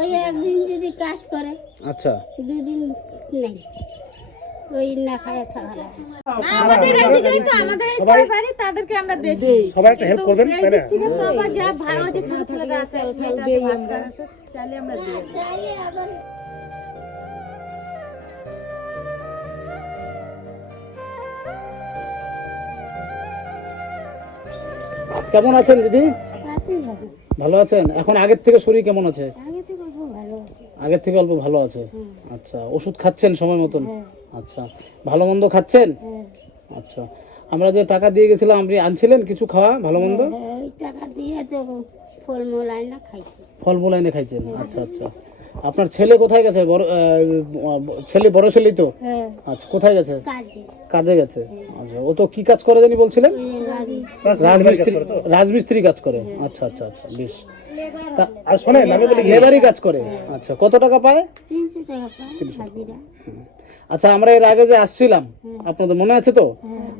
ওই একদিন যদি কাজ করে, আচ্ছা, দুদিন নেই, ওই না খায় থাকা লাগে। আমাদের এদিকেই তো আমাদের সবাই বাড়ি, তাদেরকে আমরা দেই। সবাই একটা হেল্প করবেন, তাই না? ঠিক আছে, সবাই যা ভালো যে ছোট ছোটরা আছে ওটাও দেই আমরা, চাইলে আমরা দেই। চাইলে আবার কেমন আছেন দিদি? আসি হবে। ভালো আছেন? এখন আগের থেকে শরীর কেমন আছে? আগে তো খুব ভালো আছে। আগের থেকে অল্প ভালো আছে। আচ্ছা, ওষুধ খাচ্ছেন সময় মতন? হ্যাঁ। আচ্ছা, ভালো মন্দ খাচ্ছেন? হ্যাঁ, আচ্ছা, আমরা যে টাকা দিয়ে গেছিলাম আপনি আনছিলেন কিছু খাওয়া ভালো মন্দ? হ্যাঁ, ওই টাকা দিয়ে তো ফলমূল আইনা খাইছি। ফলমূল এনে খাইছেন? আচ্ছা আচ্ছা। আপনার ছেলে কোথায় গেছে? বড় ছেলে, বড় ছেলেই তো? হ্যাঁ, আচ্ছা, কোথায় গেছে? কাজে কাজে গেছে। আচ্ছা, ও তো কি কাজ করে জানি বলছিলেন? রাজমিস্ত্রি, রাজমিস্ত্রি কাজ করে। আচ্ছা আচ্ছা আচ্ছা, বেশ। আর শোনেন, আমি বলি লেবারি কাজ করে। আচ্ছা, কত টাকা পায়? 300 টাকা পায় হাজিরা। আচ্ছা, আমরা এর আগে যে আসছিলাম আপনাদের মনে আছে তো?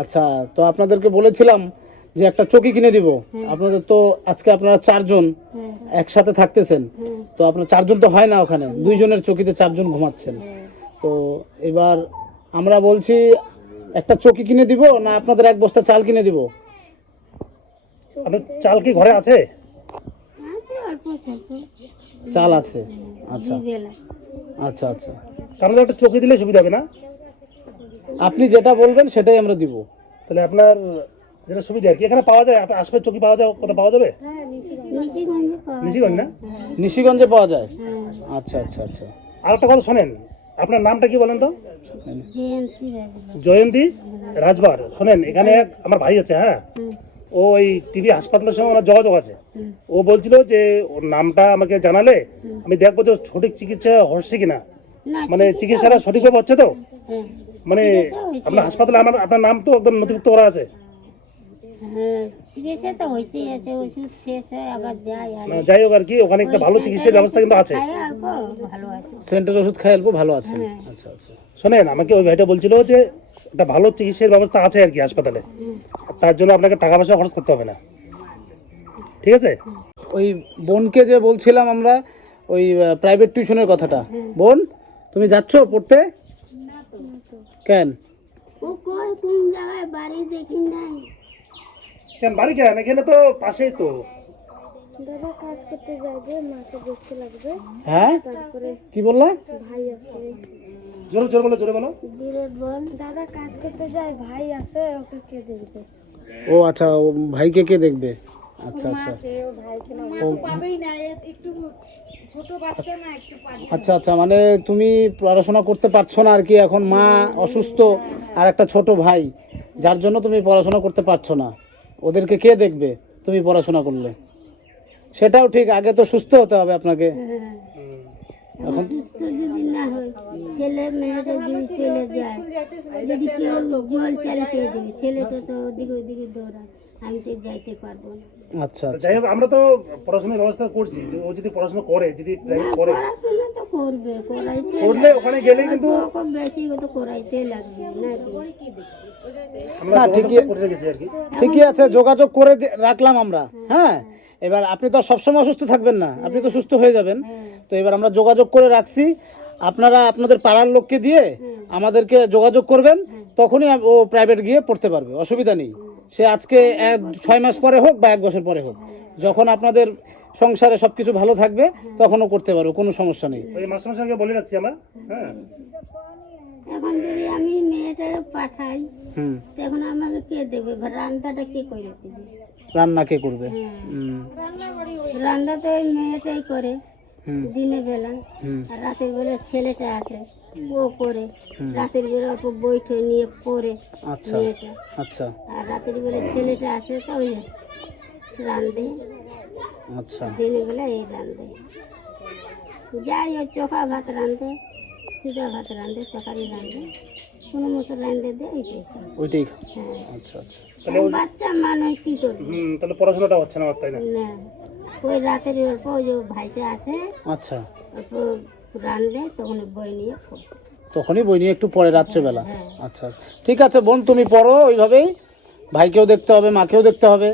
আচ্ছা, তো আপনাদেরকে বলেছিলাম যে একটা চকি কিনে দিব। আপনাদের তো আজকে আপনারা 4 জন একসাথে থাকতেছেন, তো আপনার 4 জন তো হয় না, ওখানে 2 জনের চকিতে 4 জন ঘুমাচ্ছেন। তো এবার আমরা বলছি একটা চকি কিনে দিব না আপনাদের 1 বস্তা চাল কিনে দিব? আপনার চাল কি ঘরে আছে? আছে অল্প স্বল্প, চাল আছে। আচ্ছা দিবেলা। আচ্ছা আচ্ছা, আমাদের একটা চকি দিলে সুবিধা হবে না? আপনি যেটা বলবেন সেটাই আমরা দিব। তাহলে আপনার যেটা সুবিধা আর কি, এখানে পাওয়া যায়, আপনার আশপাশে চকি পাওয়া যায়, কোথাও পাওয়া যাবে? নিশিগঞ্জে পাওয়া নিশিগঞ্জ না? নিশিগঞ্জে পাওয়া যায়। হ্যাঁ, আচ্ছা আচ্ছা আচ্ছা। আর একটা কথা শোনেন, আপনার নামটা কি বলেন তো? জয়ন্তী রাজবাড়ি। জয়ন্তী রাজবার। শোনেন, এখানে এক আমার ভাই আছে, হ্যাঁ, ও ওই টিভি হাসপাতালের সঙ্গে ওনার যোগাযোগ আছে। ও বলছিল যে ওর নামটা আমাকে জানালে আমি দেখবো যে ওর সঠিক চিকিৎসা হচ্ছে কিনা, না, মানে চিকিৎসাটা সঠিকভাবে হচ্ছে তো? হ্যাঁ, মানে আপনার হাসপাতালে আপনার নাম তো একদম নথিভুক্ত করা আছে? হ্যাঁ, চিকিৎসা তো হইতেই আছে, ওষুধ শেষ হয় আবার যায় আর না, যাই হোক আর কি, ওখানে একটা ভালো চিকিৎসার ব্যবস্থা কিন্তু আছে। খায় অল্প ভালো আছে। সেন্টার ওষুধ খাই অল্প ভালো আছে। হ্যাঁ। আচ্ছা আচ্ছা। শোনেন, আমাকে ওই ভাইটা বলছিল যে একটা ভালো চিকিৎসার ব্যবস্থা আছে আর কি হাসপাতালে, তার জন্য আপনাকে টাকা পয়সা খরচ করতে হবে না, ঠিক আছে? ওই বোনকে যে বলছিলাম আমরা ওই প্রাইভেট টিউশনের কথাটা, বোন তুমি যাচ্ছ পড়তে? কেন? ও কই কোন জায়গায় বাড়ি দেখি নাই। কেন বাড়ি কেন? এখানে তো পাশেই তো। দাদা কাজ করতে যায় যে মাকে দেখতে লাগবে, হ্যাঁ, তারপরে কি বললা? ভাই আছে। জোরে জোরে বলো, জোরে বলো। বিরাট বল, দাদা কাজ করতে যায়, ভাই আছে, ওকে কে দেখবে? ও আচ্ছা, ও ভাইকে কে দেখবে? আচ্ছা আচ্ছা। আচ্ছা আচ্ছা, মানে তুমি পড়াশোনা করতে পারছো না আর কি, এখন মা অসুস্থ আর একটা ছোট ভাই, যার জন্য তুমি পড়াশোনা করতে পারছো না। ওদেরকে কে দেখবে তুমি পড়াশোনা করলে? সেটাও ঠিক, আগে তো সুস্থ হতে হবে আপনাকে। এখন সুস্থ যদি না হয়, ছেলে মেয়েটা যদি চলে যায়, যদি কেউ জল চালিয়ে দেবে, ছেলেটা তো ওদিকে ওদিকে দৌড়ায়, আমি তো যাইতে পারবো না। আচ্ছা, যাই হোক, আমরা তো পড়াশোনার ব্যবস্থা করছি, যে ও যদি পড়াশোনা করে, যদি প্রাইভেট করে, পড়াশোনা তো করবে, করাইতে করলে ওখানে গেলে কিন্তু খুব বেশি তো করাইতে লাগবে নাকি? আমরা ঠিকই করে রেখেছি আর কি। ঠিকই আছে, যোগাযোগ করে রাখলাম আমরা। হ্যাঁ, এবার আপনি তো সবসময় অসুস্থ থাকবেন না, আপনি তো সুস্থ হয়ে যাবেন। তো এবার আমরা যোগাযোগ করে রাখছি, আপনারা আপনাদের পাড়ার লোককে দিয়ে আমাদেরকে যোগাযোগ করবেন, তখনই ও প্রাইভেট গিয়ে পড়তে পারবে, অসুবিধা নেই। সে আজকে 6 মাস পরে হোক বা 1 বছর পরে হোক, যখন আপনাদের সংসারে সবকিছু ভালো থাকবে তখনও করতে পারবে, কোনো সমস্যা নেই। ওই মাস্টারমশাইকে বলে রাখছি আমরা। হ্যাঁ, এখন যদি আমি মেয়েটারে পাঠাই, তখন আমাকে কে দেবে? রান্নাটা কে করে দেবে? রান্না কে করবে? রান্না তো ওই মেয়েটাই করে দিনের বেলা, আর রাতের বেলা ছেলেটা আছে, ও করে। রাতের বেলা অল্প বইটা নিয়ে পড়ে মেয়েটা, আচ্ছা আর রাতের বেলা ছেলেটা আসে তো ওই রান্ধে। আচ্ছা, দিনের বেলা এই রান্ধে, যাই ওই চোখা ভাত রান্ধে, সিধা ভাত রান্ধে, তরকারি রান্ধে, কোনো মতো রান্ধে দেয়, ওইটাই খায়। ওইটাই। আচ্ছা আচ্ছা, বাচ্চা মানুষ কি করবে? তাহলে পড়াশোনাটা হচ্ছে না, তাই না? না, ওই রাতের অল্প যে ভাইটা আসে, আচ্ছা, অল্প রান্ধে, তখন বই নিয়ে পড়ে। তখনই বই নিয়ে একটু পরে রাত্রেবেলা। আচ্ছা, ঠিক আছে বোন, তুমি পড়ো ওইভাবেই, ভাইকেও দেখতে হবে, মাকেও দেখতে হবে,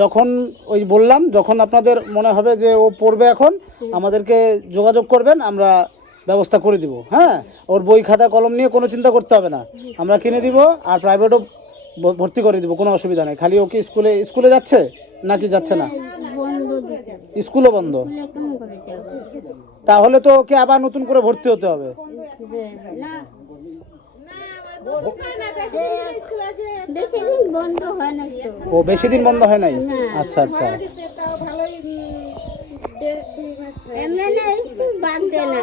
যখন ওই বললাম, যখন আপনাদের মনে হবে যে ও পড়বে এখন, আমাদেরকে যোগাযোগ করবেন, আমরা ব্যবস্থা করে দিব। হ্যাঁ, ওর বই খাতা কলম নিয়ে কোনো চিন্তা করতে হবে না, আমরা কিনে দিব, আর প্রাইভেটও ভর্তি করে দিব, কোনো অসুবিধা নেই। খালি ওকে স্কুলে যাচ্ছে নাকি যাচ্ছে না? বন্ধ দিছে, স্কুলও বন্ধ, স্কুলে কেমন করে যাবে? তাহলে তো ওকে আবার নতুন করে ভর্তি হতে হবে। না, বেশি দিন বন্ধ হয় না তো। ও বেশি দিন বন্ধ হয় নাই? আচ্ছা আচ্ছা এমনি না স্কুল বাদ দেয় না,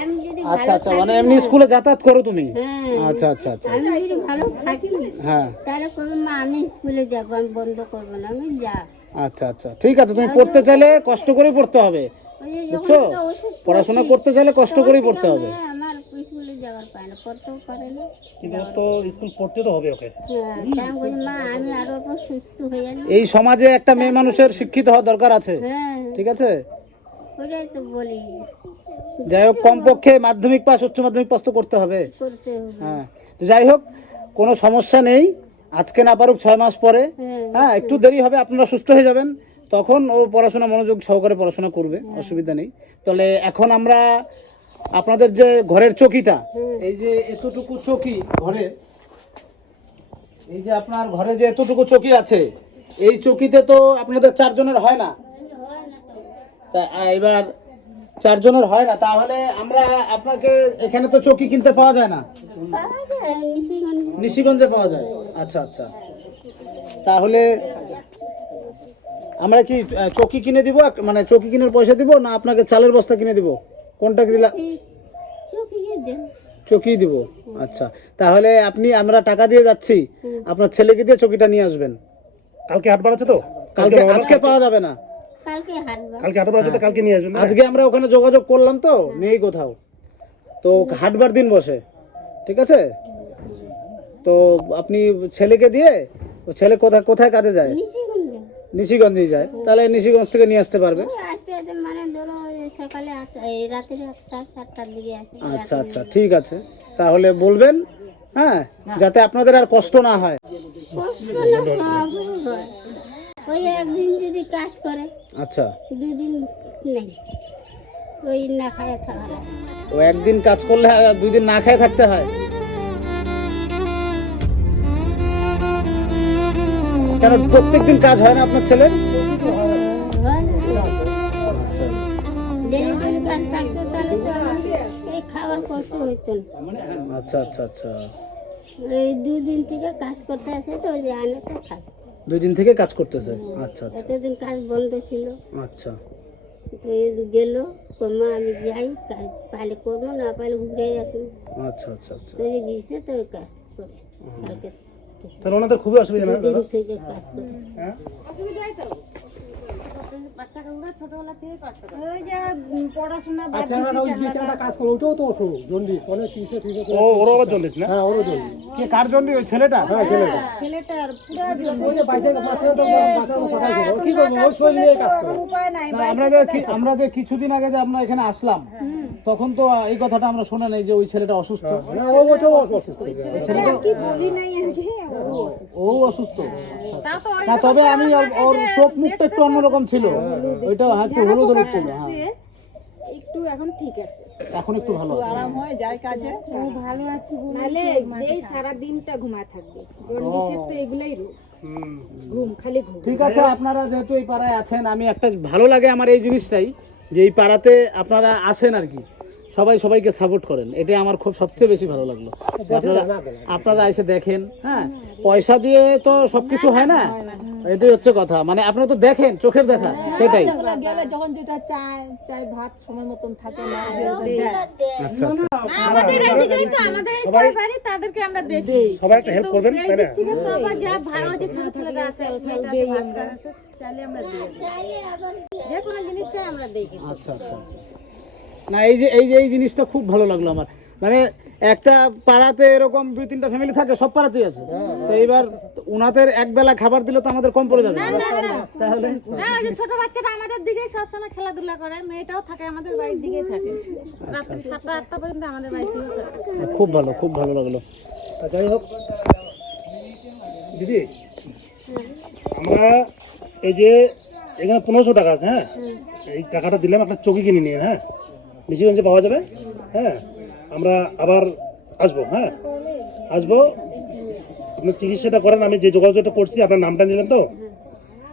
আমি যদি আচ্ছা ভালো আচ্ছা, মানে এমনি স্কুলে যাতায়াত করো তুমি? হ্যাঁ, আচ্ছা আচ্ছা আচ্ছা, আমি যদি ভালো থাকি হ্যাঁ তাহলে কবে মা আমি স্কুলে যাবো, আমি বন্ধ করবো না, আমি যা। আচ্ছা আচ্ছা, ঠিক আছে। তুমি পড়তে চাইলে কষ্ট করেই পড়তে হবে, ওই যে বুঝছো? যখন থেকে ওষুধ পড়াশোনা করতে চাইলে কষ্ট করেই পড়তে হবে। মেয়ে আমার স্কুলে যাওয়ার পায় না, পড়তেও পারে না। কিন্তু তো স্কুল পড়তে তো হবে ওকে। হ্যাঁ, তাই আমি বলি মা আমি আরো অল্প সুস্থ হয়ে যাই। এই সমাজে একটা মেয়ে মানুষের শিক্ষিত হওয়া দরকার আছে, হ্যাঁ, ঠিক আছে? ওটাই তো বলি, যাই হোক, কমপক্ষে মাধ্যমিক পাস, উচ্চ মাধ্যমিক পাস তো করতে হবে। করতে হবে। হ্যাঁ, যাই হোক, কোনো সমস্যা নেই, আজকে না পারুক 6 মাস পরে, হ্যাঁ, হ্যাঁ একটু দেরি হবে, আপনারা সুস্থ হয়ে যাবেন, তখন ও পড়াশোনা মনোযোগ সহকারে পড়াশোনা করবে, অসুবিধা নেই। তাহলে এখন আমরা আপনাদের যে ঘরের চকিটা, এই যে এতটুকু চকি ঘরে, এই যে আপনার ঘরে যে এতটুকু চকি আছে, এই চকিতে তো আপনাদের 4 জনের হয় না, তা এবার 4 জনের হয় না, তাহলে আমরা আপনাকে, এখানে তো চকি কিনতে পাওয়া যায় না, পাওয়া যায়, নিশিগঞ্জ। নিশিগঞ্জে পাওয়া যায়। আচ্ছা আচ্ছা, তাহলে আমরা কি চকি কিনে দিব, মানে চকি কিনার পয়সা দিব, না আপনাকে চালের বস্তা কিনে দিব? কোনটা দিলা? চকিয়ে দেন। চকি দিব। আচ্ছা, তাহলে আমরা টাকা দিয়ে যাচ্ছি, আপনার ছেলেকে দিয়ে চকিটা নিয়ে আসবেন। কালকে হাট বার আছে তো, কালকে, আজকে পাওয়া যাবে না, কালকে হাঁটবা। কালকে হাট বার আছে তো, কালকে নিয়ে আসবেন। আজকে আমরা ওখানে যোগাযোগ করলাম তো, নেই কোথাও, তো হাটবার দিন বসে, ঠিক আছে? তো আপনি ছেলেকে দিয়ে, ছেলে কোথায় কাজে যায়? নিশিগঞ্জে। নিশিগঞ্জেই যায়, তাহলে নিশিগঞ্জ থেকে নিয়ে আসতে পারবে। আসতে আসতে মানে ধরো ওই সকালে এই রাতের 7টার দিকে আসে। আচ্ছা আচ্ছা, ঠিক আছে, তাহলে বলবেন, হ্যাঁ, যাতে আপনাদের আর কষ্ট না হয়। কষ্ট না সব হয়। ওই একদিন যদি কাজ করে, আচ্ছা, 2 দিন নেই, ওই না খায় থাকা লাগে। ও একদিন কাজ করলে আর 2 দিন না খেয়ে থাকতে হয়? কেন, প্রত্যেকদিন কাজ হয় না আপনার ছেলের? হয় না। আচ্ছা ডেলি ডেলি কাজ থাকতো তাহলে তো আমার এই খাওয়ার কষ্ট হইতো না। আচ্ছা আচ্ছা আচ্ছা, এই 2 দিন থেকে কাজ করতে আসে তো ওই যে আনে তো খায়। 2 দিন থেকে কাজ করতেছে। আচ্ছা আচ্ছা এতদিন কাজ বন্ধ ছিল, আচ্ছা, তো এই গেল কমা আমি যাই, কাজ পাইলে করবো, না পাইলে ঘুরে আসবো। আচ্ছা আচ্ছা আচ্ছা, তো এই গেছে তো ওই কাজ করে কালকে তাহলে ওনাদের খুবই অসুবিধা না? 2 দিন থেকে কাজ করে। ও ওরও আবার জন্ডিস না? কে, কার জন্য? ওই ছেলেটা? হ্যাঁ, ছেলেটা। আমরা যে কিছুদিন আগে যে আমরা এখানে আসলাম, তখন তো এই কথাটা আমরা শোনা নাই যে ওই ছেলেটা অসুস্থ। ওই ছেলেটা ও অসুস্থ। আচ্ছা, না তবে আমি ওর চোখ মুখটা একটু অন্যরকম ছিল, ওইটা একটু হলুদ হলুদ ছিল। হ্যাঁ, একটু এখন ঠিক আছে, এখন একটু ভালো আছে। আরাম হয় যায় কাজে। ভালো আছি নাহলে এই সারা দিনটা ঘুমায় থাকবে, জন্ডিসের তো এগুলাই রোগ, ঘুম, খালি ঘুম। ঠিক আছে, আপনারা যেহেতু এই পাড়ায় আছেন, আমি একটা ভালো লাগে আমার এই জিনিসটাই, যে এই পাড়াতে আপনারা আসেন আর কি, সবাই সবাইকে সাপোর্ট করেন, এটাই আমার খুব সবচেয়ে বেশি ভালো লাগলো। আপনারা এসে দেখেন, হ্যাঁ, পয়সা দিয়ে তো সবকিছু হয় না, এটাই হচ্ছে কথা, মানে আপনারা তো দেখেন, চোখের দেখা, সেটাই। গেলে যখন যেটা চাই ভাত সময় মতন থাকে না, আচ্ছা আচ্ছা, আমাদের এদিকেই তো আমাদের সবাই বাড়ি, তাদেরকে আমরা দেখি। সবাই একটা হেল্প করবেন, তাই না? ঠিক আছে, সবাই যা ভালো যে ছোট ছোটরা আছে, দেই আমরা, চাইলে আমরা দিই, যে কোনো জিনিস চাই আমরা দেই। আচ্ছা আচ্ছা আচ্ছা, না এই জিনিসটা খুব ভালো লাগলো আমার, মানে একটা পাড়াতে এরকম 2-3টা ফ্যামিলি থাকে, সব পাড়াতেই আছে, তো এইবার উনাদের এক বেলা খাবার দিলে তো আমাদের কম পড়ে যাবে, তাহলে না, ওই যে ছোট বাচ্চাটা আমাদের দিকে সবসময় খেলাধুলা করে, মেয়েটাও থাকে আমাদের বাড়ির দিকেই থাকে, রাত্রি 7টা-8টা পর্যন্ত আমাদের বাড়িতেই থাকে। খুব ভালো লাগলো। যাই হোক দিদি, আমরা এই যে এখানে 1500 টাকা আছে, হ্যাঁ, এই টাকাটা দিলাম একটা চকি কিনে নিয়ে, হ্যাঁ, নিশিগঞ্জে পাওয়া যাবে, হ্যাঁ, আমরা আবার আসবো, হ্যাঁ, আসবো, আপনার চিকিৎসাটা করেন। আমি যে যোগাযোগটা করছি আপনার নামটা নিলাম তো,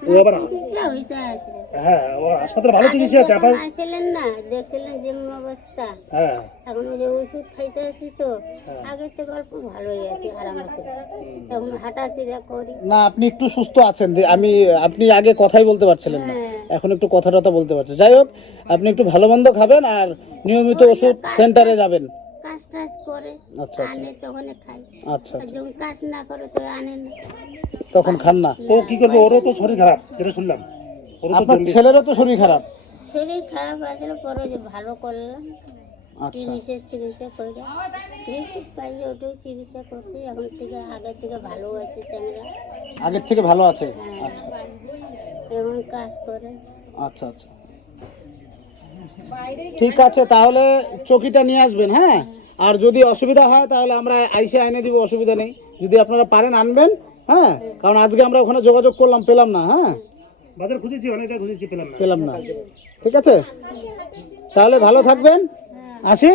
ও আবার চিকিৎসা হইতে আছে হ্যাঁ, ও হাসপাতালে ভালো চিকিৎসা আছে আপনার, আসলেন না, দেখছিলেন যেমন অবস্থা, হ্যাঁ, এখন ওই যে ওষুধ খাইতে আছি তো আগের থেকে অল্প ভালোই আছে, আরাম আছে, এখন হাঁটাচলা করি। না আপনি একটু সুস্থ আছেন, আপনি আগে কথাই বলতে পারছিলেন না, হ্যাঁ। এখন একটু কথা টথা বলতে পারছেন। যাই হোক, আপনি একটু ভালো মন্দ খাবেন আর নিয়মিত ওষুধ সেন্টারে যাবেন। কাজ টাজ করে আচ্ছা আচ্ছা আনে তখন খাই, আচ্ছা আর যখন কাজ না করে তো আনে না। তখন খান না। ও কি করবে, ওরও তো শরীর খারাপ যেটা শুনলাম, ওরও তো আপনার জন্ডিস। ছেলেরও তো শরীর খারাপ। শরীর খারাপ আসলে পরে যে ভালো করলাম, আচ্ছা চিকিৎসা করে দেখছি পাই যে ওটাও চিকিৎসা করছি, এখন থেকে আগের থেকে ভালো আছে চ্যাংরা, আগের থেকে ভালো আছে। আচ্ছা আচ্ছা এখন কাজ করে। আচ্ছা আচ্ছা ঠিক আছে, তাহলে চকিটা নিয়ে আসবেন, হ্যাঁ। আর যদি অসুবিধা হয় তাহলে আমরা আইসে এনে দিব, অসুবিধা নেই। যদি আপনারা পারেন আনবেন, হ্যাঁ, কারণ আজকে আমরা ওখানে যোগাযোগ করলাম, পেলাম না, হ্যাঁ, বাজার খুঁজেছি, অনেক জায়গায় খুঁজেছি, পেলাম না। পেলাম না। ঠিক আছে, তাহলে ভালো থাকবেন, আসি।